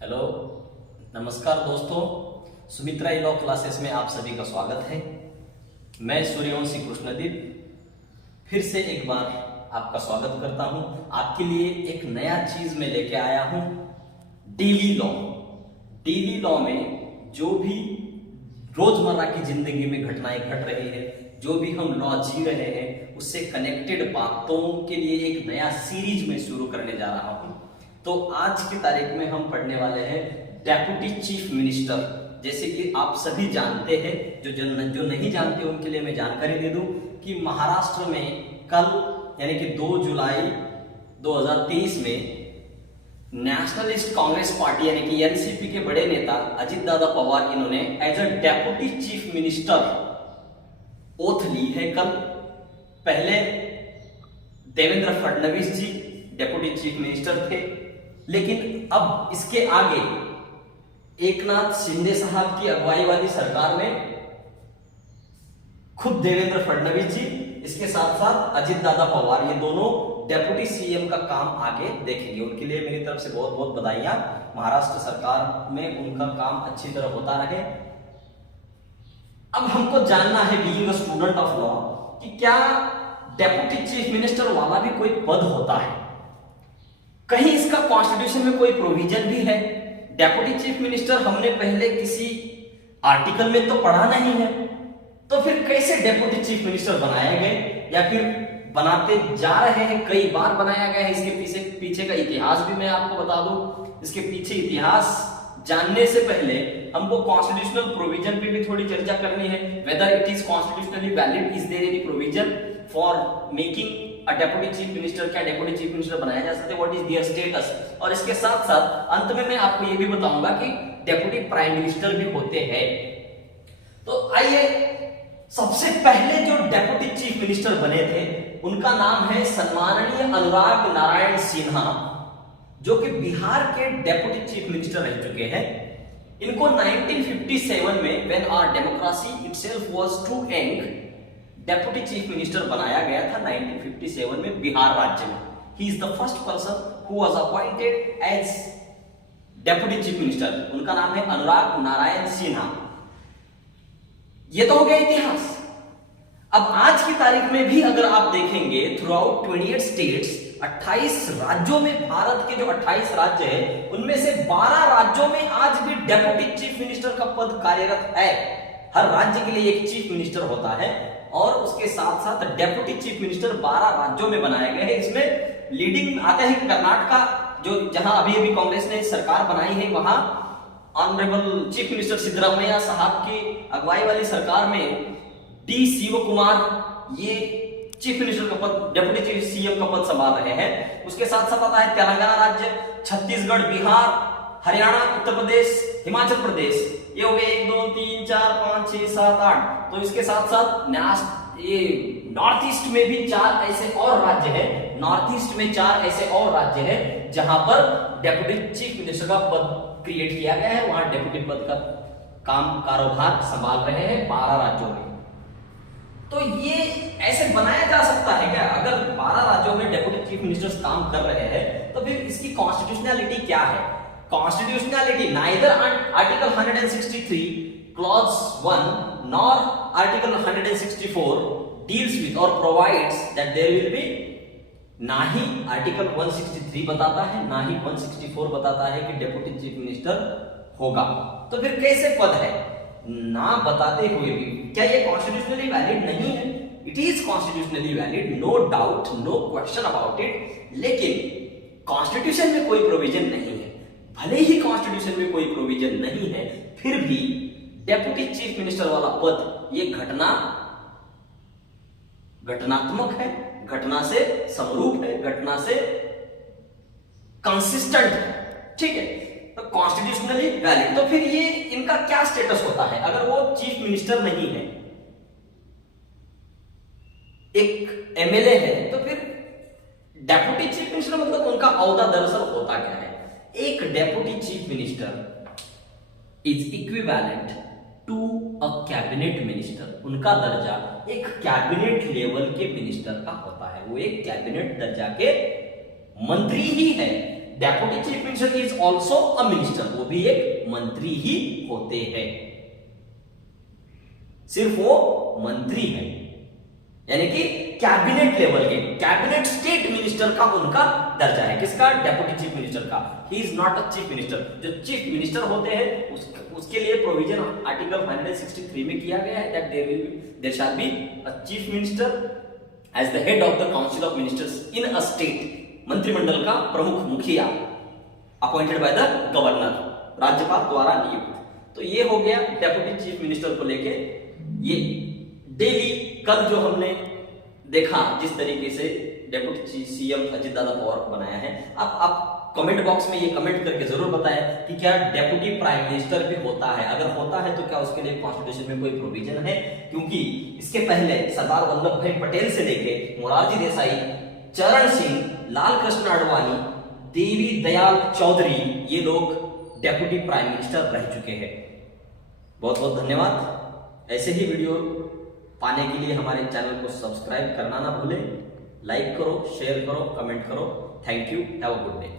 Hello, नमस्कार दोस्तों। सुमित्रा ई law classes में आप सभी का स्वागत है। मैं सूर्यवंशी कृष्णदीप फिर से एक बार आपका स्वागत करता हूं। आपके लिए एक नया चीज में लेके आया हूं, डेली लॉ। डेली लॉ में जो भी रोजमर्रा की जिंदगी में घटनाएं घट रही है, जो भी हम लॉ जी रहे हैं, उससे कनेक्टेड बातों के लिए एक नया सीरीज में शुरू करने जा रहा हूं। तो आज की तारीख में हम पढ़ने वाले हैं डेप्यूटी चीफ मिनिस्टर। जैसे कि आप सभी जानते हैं, जो नहीं जानते उनके लिए मैं जानकारी दे दूं कि महाराष्ट्र में कल यानी कि 2 जुलाई 2023 में नेशनलिस्ट कांग्रेस पार्टी यानी कि एनसीपी के बड़े नेता अजित दादा पवार इन्होंने as a deputy chief minister oath ली है कल। पहले Devendra Fadnavis ji deputy chief minister थे, लेकिन अब इसके आगे एकनाथ शिंदे साहब की अगुवाई वाली सरकार में खुद देवेंद्र फडणवीस जी, इसके साथ साथ अजित दादा पवार, ये दोनों डेप्यूटी सीएम का काम आगे देखेंगे। उनके लिए मेरी तरफ से बहुत बहुत बधाइयां। महाराष्ट्र सरकार में उनका काम अच्छी तरह होता रहे। अब हमको जानना है, being a student of law, कि क्या डेप्यूटी चीफ मिनिस्टर वाला भी कोई पद होता है? कहीं इसका कॉन्स्टिट्यूशन में कोई प्रोविजन भी है? डेप्यूटी चीफ मिनिस्टर हमने पहले किसी आर्टिकल में तो पढ़ा नहीं है, तो फिर कैसे डेप्यूटी चीफ मिनिस्टर बनाए गए या फिर बनाते जा रहे हैं? कई बार बनाया गया है। इसके पीछे का इतिहास भी मैं आपको बता दूं। इसके पीछे इतिहास जानने से पहले हमको कॉन्स्टिट्यूशनल प्रोविजन पे भी थोड़ी चर्चा करनी है। Whether it is constitutionally valid, is there any provision for making a deputy chief minister? क्या डेप्यूटी चीफ मिनिस्टर बनाया जा सकता है? What is their status? और इसके साथ साथ अंत में मैं आपको यह भी बताऊंगा कि डेप्यूटी प्राइम मिनिस्टर भी होते हैं। तो आइए, सबसे पहले जो डेप्यूटी चीफ मिनिस्टर बने थे उनका नाम है सम्माननीय अनुराग नारायण सिन्हा, जो कि बिहार के डेप्यूटी चीफ मिनिस्टर रह चुके हैं। इनको 1957 में when our democracy itself was too young, deputy chief minister बनाया गया था 1957 में बिहार राज्य में। He is the first person who was appointed as deputy chief minister. उनका नाम है अनुराग नारायण सिन्हा। ये तो हो गया इतिहास। अब आज की तारीख में भी अगर आप देखेंगे, थ्रू आउट 28 स्टेट्स, 28 राज्यों में, भारत के जो 28 राज्य है उनमें से 12 राज्यों में आज भी डेप्यूटी चीफ मिनिस्टर का पद कार्यरत है। हर राज्य के लिए एक चीफ मिनिस्टर होता है और उसके साथ साथ डेप्यूटी चीफ मिनिस्टर 12 राज्यों में बनाए गए हैं। इसमें लीडिंग आते हैं कर्नाटका, जो जहां अभी कांग्रेस ने सरकार बनाई है, वहां ऑनरेबल चीफ मिनिस्टर सिद्धरामैया साहब की अगुवाई वाली सरकार में डी शिव कुमार ये चीफ मिनिस्टर का पद, डेप्यूटी चीफ सीएम का पद संभाल रहे हैं। उसके साथ साथ आता है तेलंगाना राज्य, छत्तीसगढ़, बिहार, हरियाणा, उत्तर प्रदेश, हिमाचल प्रदेश। ये हो गए 1 2 3 4 5 6 7 8। तो इसके साथ साथ ये नॉर्थ ईस्ट में भी 4 ऐसे और राज्य हैं। नॉर्थ ईस्ट में 4 ऐसे और राज्य हैं जहां पर डेप्यूटी चीफ मिनिस्टर का पद क्रिएट किया गया है। वहां डेप्यूटी पद का काम कारोबार संभाल रहे हैं 12 राज्यों में। तो ये ऐसे बनाया जा सकता है क्या? अगर 12 राज्यों में डेप्यूटी चीफ मिनिस्टर्स काम कर रहे हैं तो फिर इसकी कॉन्स्टिट्यूशनैलिटी क्या है? Constitutionality neither article 163 clause 1 nor article 164 deals with और provides that there will be, ना ही आर्टिकल 163 बताता है ना ही 164 बताता है कि डेप्यूटी चीफ मिनिस्टर होगा। तो फिर कैसे पद है? ना बताते हुए भी क्या ये कॉन्स्टिट्यूशनली वैलिड नहीं है? It is constitutionally valid, no doubt, no question about it. लेकिन कॉन्स्टिट्यूशन में कोई प्रोविजन नहीं है। भले ही कॉन्स्टिट्यूशन में कोई प्रोविजन नहीं है, फिर भी डेप्यूटी चीफ मिनिस्टर वाला पद ये घटनात्मक है, घटना से समरूप है, घटना से कंसिस्टेंट है। ठीक है, तो कॉन्स्टिट्यूशनली वैलिड। तो फिर ये इनका क्या स्टेटस होता है अगर वो चीफ मिनिस्टर नहीं है, एक एमएलए है? तो फिर डेप्यूटी चीफ मिनिस्टर मतलब उनका ओहदा दरअसल होता क्या है? एक deputy chief minister is equivalent to a cabinet minister. उनका दर्जा एक कैबिनेट लेवल के मिनिस्टर का होता है। वो एक कैबिनेट दर्जा के मंत्री ही है। Deputy chief minister is also a minister, वो भी एक मंत्री ही होते हैं, सिर्फ वो मंत्री है, यानी कि कैबिनेट लेवल के, कैबिनेट स्टेट मिनिस्टर का उनका दर्जा है। किसका? डेप्यूटी चीफ मिनिस्टर का। He is not a chief minister. जो चीफ मिनिस्टर होते हैं उसके लिए प्रोविजन आर्टिकल 163 में किया गया है that there shall be a chief minister as the head of the council of ministers in a state. मंत्रिमंडल का प्रमुख मुखिया अपॉइंटेड बाय द गवर्नर, राज्यपाल द्वारा नियुक्त। तो ये हो गया डेप्यूटी चीफ मिनिस्टर को लेके। ये डेली कल जो हमने देखा जिस तरीके से डेप्यूटी सीएम अजित दादा पवार को बनाया है, आप कमेंट बॉक्स में ये कमेंट करके जरूर बताएं कि क्या डेप्यूटी प्राइम मिनिस्टर भी होता है, अगर होता है तो क्या उसके लिए कॉन्स्टिट्यूशन में कोई प्रोविजन है? क्योंकि इसके पहले सरदार वल्लभ भाई पटेल से लेके मोरारजी देसाई, चरण सिंह, लाल कृष्ण आडवाणी, देवी दयाल चौधरी, ये लोग डेप्यूटी प्राइम मिनिस्टर रह चुके हैं। बहुत बहुत धन्यवाद। ऐसे ही वीडियो पाने के लिए हमारे चैनल को सब्सक्राइब करना ना भूलें, लाइक करो, शेयर करो, कमेंट करो। Thank you, have a good day.